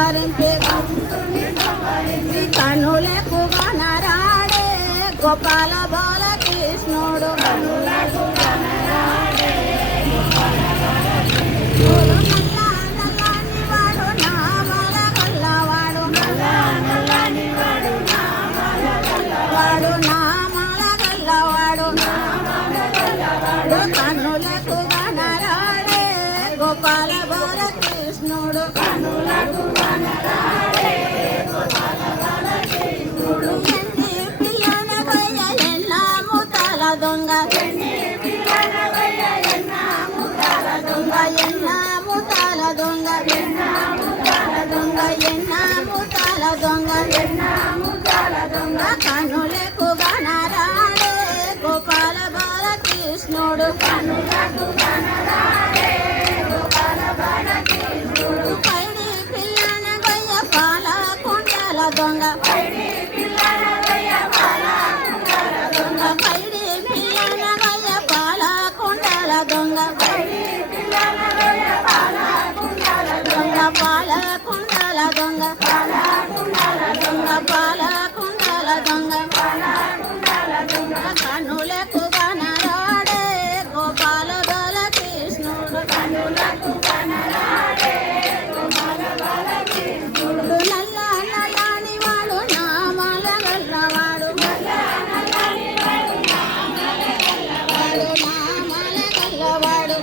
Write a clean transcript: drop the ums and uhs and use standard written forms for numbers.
సంహరించి కనులకు గణరాడే గోపాల బాలకృష్ణుడు కన్నులకు గణరాడే గోపాల బాలకృష్ణుడు ఎన్ని పిల్లన గొయ్య ఎన్న ముతాల దొంగ ఎన్న ముతాల దొంగ కన్నులకు గణరాడే గోపాల బాలకృష్ణుడు పైడి పిల్లన గొయ్య పాల కుండల దొంగ పైడి పిల్లన గొయ్య పాల కుండల దొంగ పాల కుండల దొంగ కన్నులకు గణరాడే గోపాల బాలకృష్ణుడు నల్ల నల్లని వాడు నామాల గల్లవాడు నామాల గల్లవాడు